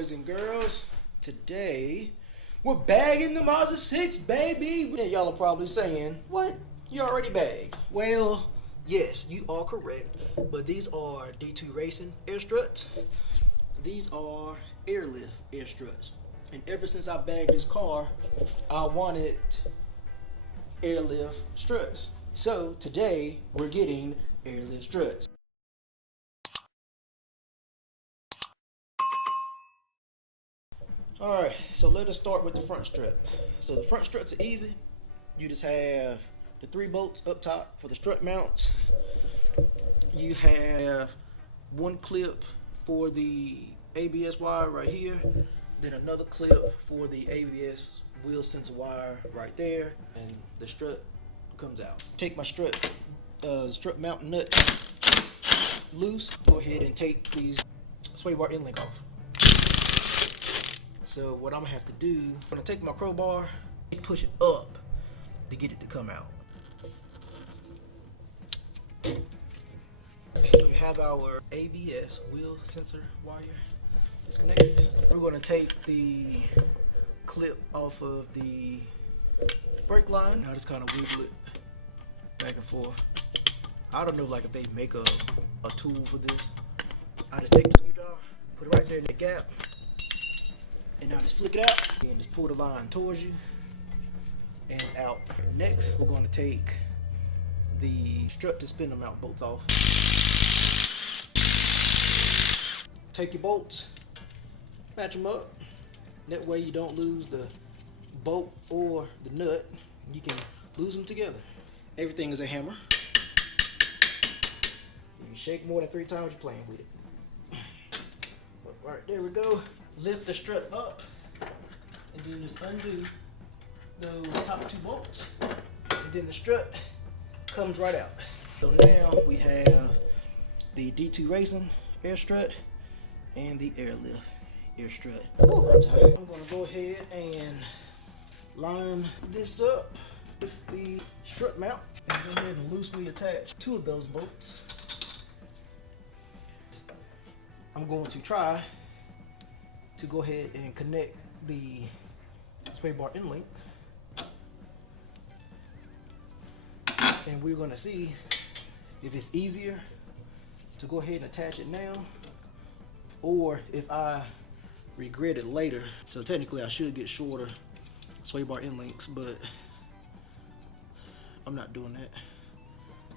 boys and girls. Today, we're bagging the Mazda 6, baby. Yeah, y'all are probably saying, what? You already bagged? Well, yes, you are correct. But these are D2 Racing Air Struts. These are Airlift Air Struts. And ever since I bagged this car, I wanted Airlift Struts. So today, we're getting Airlift Struts. Alright, so let us start with the front struts. So the front struts are easy. You just have the 3 bolts up top for the strut mounts. You have 1 clip for the ABS wire right here. Then another clip for the ABS wheel sensor wire right there. And the strut comes out. Take my strut mount nut loose. Go ahead and take these sway bar end link off. So what I'm gonna have to do, I'm gonna take my crowbar and push it up to get it to come out. So we have our ABS wheel sensor wire disconnected. We're gonna take the clip off of the brake line. Now just kind of wiggle it back and forth. I don't know like if they make a tool for this. I just take the screwdriver, put it right there in the gap. And now just flick it out and just pull the line towards you and out. Next, we're going to take the strut suspender mount bolts off. Take your bolts, match them up. That way you don't lose the bolt or the nut. You can lose them together. Everything is a hammer. If you shake more than 3 times, you're playing with it. All right, there we go. Lift the strut up and then just undo those top 2 bolts, and then the strut comes right out. So now we have the D2 Racing Air Strut and the Airlift Air Strut. Ooh, I'm tired. I'm going to go ahead and line this up with the strut mount and go ahead and loosely attach 2 of those bolts. I'm going to try to go ahead and connect the sway bar end link, and we're going to see if it's easier to go ahead and attach it now or if I regret it later. So technically I should get shorter sway bar end links, but I'm not doing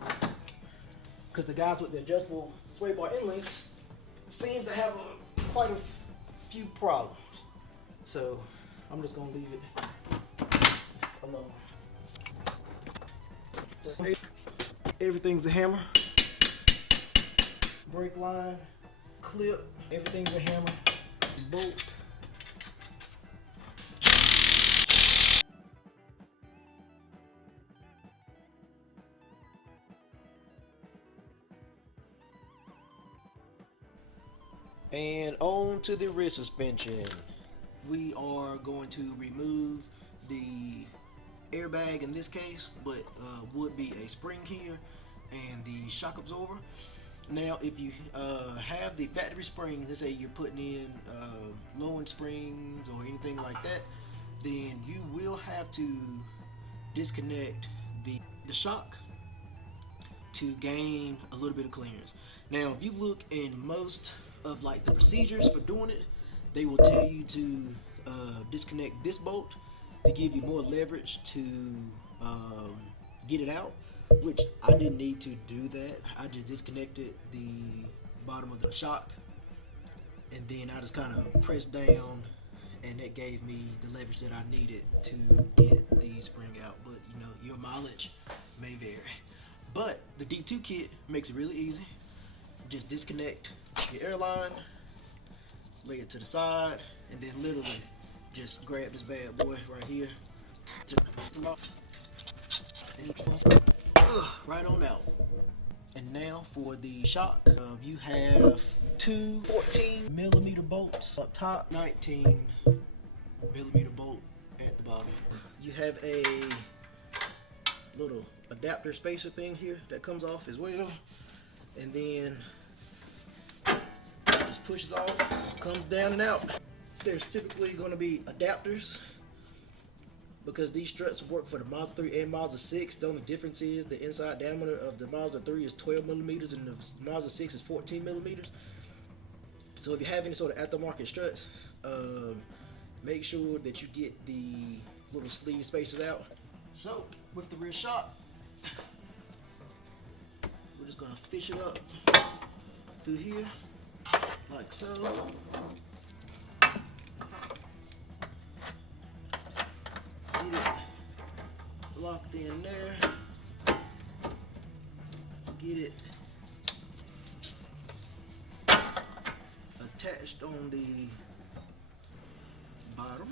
that because the guys with the adjustable sway bar end links seem to have quite a few problems, so I'm just gonna leave it alone. Everything's a hammer. Brake line, clip, everything's a hammer. Bolt. And on to the rear suspension. We are going to remove the airbag in this case, but would be a spring here and the shock absorber. Now if you have the factory spring, let's say you're putting in low-end springs or anything like that, then you will have to disconnect the shock to gain a little bit of clearance. Now if you look in most of like the procedures for doing it, they will tell you to disconnect this bolt to give you more leverage to get it out, which I didn't need to do that. I just disconnected the bottom of the shock and then I just kind of pressed down, and that gave me the leverage that I needed to get the spring out. But you know, your mileage may vary. But the D2 kit makes it really easy. Just disconnect your airline, lay it to the side, and then literally just grab this bad boy right here, and right on out. And now for the shock, you have 2 14mm bolts up top, 19mm bolt at the bottom. You have a little adapter spacer thing here that comes off as well, and then just pushes off, comes down and out. there's typically going to be adapters because these struts work for the Mazda 3 and Mazda 6. The only difference is the inside diameter of the Mazda 3 is 12 millimeters and the Mazda 6 is 14 millimeters. So if you have any sort of aftermarket struts, make sure that you get the little sleeve spacers out. So with the rear shock, we're just going to fish it up through here like so. Get it locked in there. Get it attached on the bottom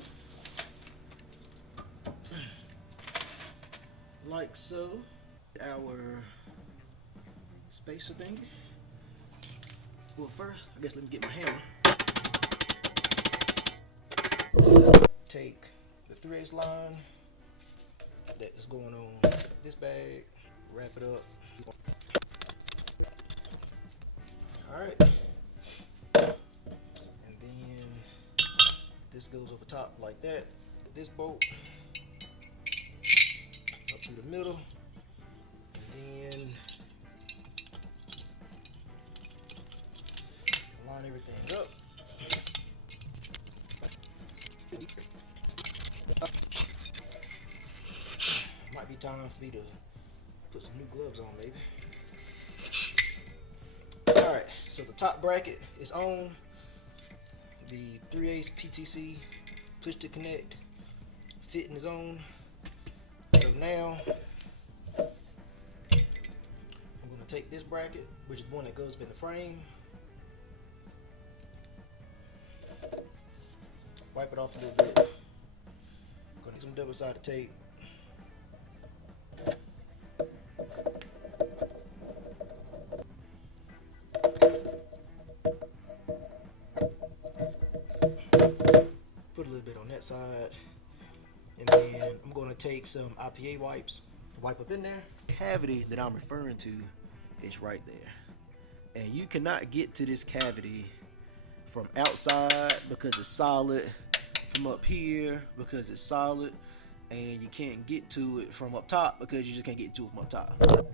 like so. Our spacer thing. Well, first, I guess let me get my hammer. Take the 3/8 line that is going on this bag, wrap it up. Alright. And then this goes over top like that. This bolt up through the middle. And then line everything up. Might be time for me to put some new gloves on, maybe. Alright, so the top bracket is on. The 3/8 PTC push to connect fitting is on. So now I'm going to take this bracket, which is the one that goes in the frame, wipe it off a little bit. Gonna use some double-sided tape. Put a little bit on that side, and then I'm gonna take some IPA wipes to wipe up in there. The cavity that I'm referring to is right there, and you cannot get to this cavity from outside because it's solid, from up here because it's solid, and you can't get to it from up top because you just can't get to it from up top.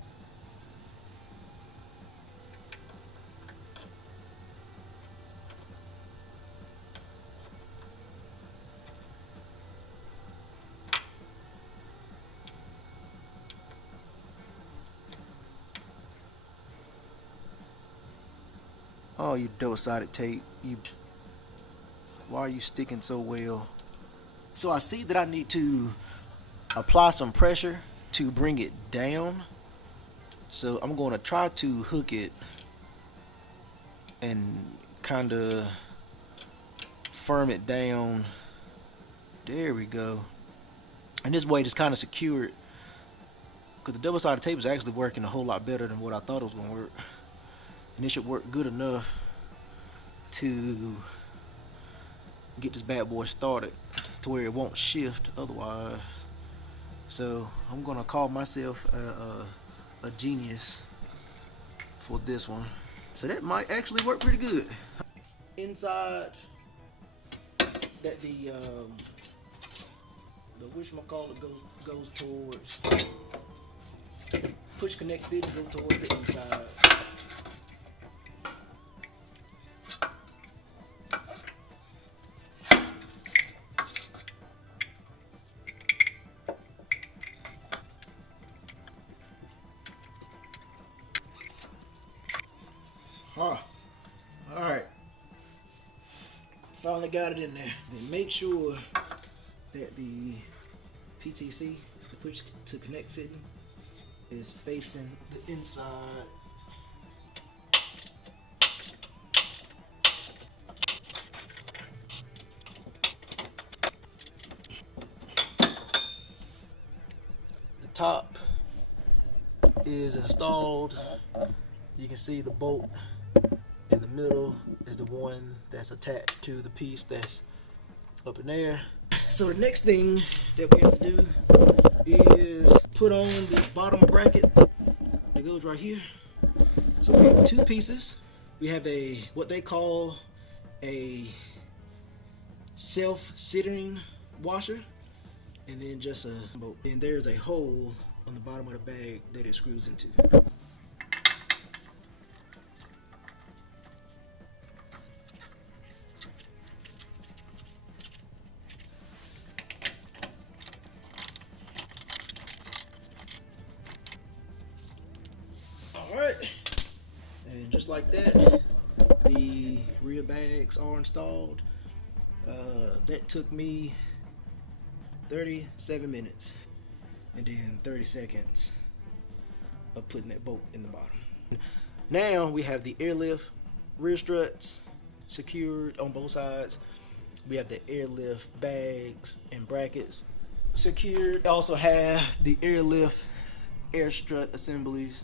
Oh, you double-sided tape, why are you sticking so well? So I see that I need to apply some pressure to bring it down. So I'm going to try to hook it and kind of firm it down. There we go. And this way it's kind of secured, because the double-sided tape is actually working a whole lot better than what I thought it was going to work. And it should work good enough to get this bad boy started to where it won't shift otherwise. So I'm gonna call myself a genius for this one. So that might actually work pretty good. Inside that the whatchamacallit goes towards, push connect fit go towards the inside. Alright, finally got it in there. Then make sure that the PTC, the push to connect fitting, is facing the inside. The top is installed. You can see the bolt in the middle is the one that's attached to the piece that's up in there. So the next thing that we have to do is put on the bottom bracket that goes right here. So we have two pieces. We have what they call a self-sitting washer, and then just a bolt. And there's a hole on the bottom of the bag that it screws into. Alright, and just like that, the rear bags are installed. That took me 37 minutes and then 30 seconds of putting that bolt in the bottom. Now we have the Airlift rear struts secured on both sides. We have the Airlift bags and brackets secured. We also have the Airlift Air Strut assemblies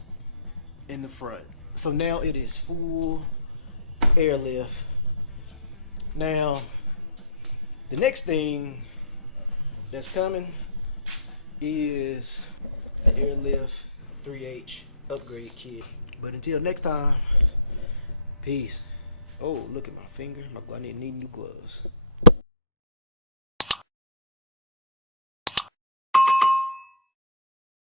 in the front. So now it is full Airlift. Now the next thing that's coming is the Airlift 3H upgrade kit. But until next time, peace. Oh, look at my finger. I need new gloves.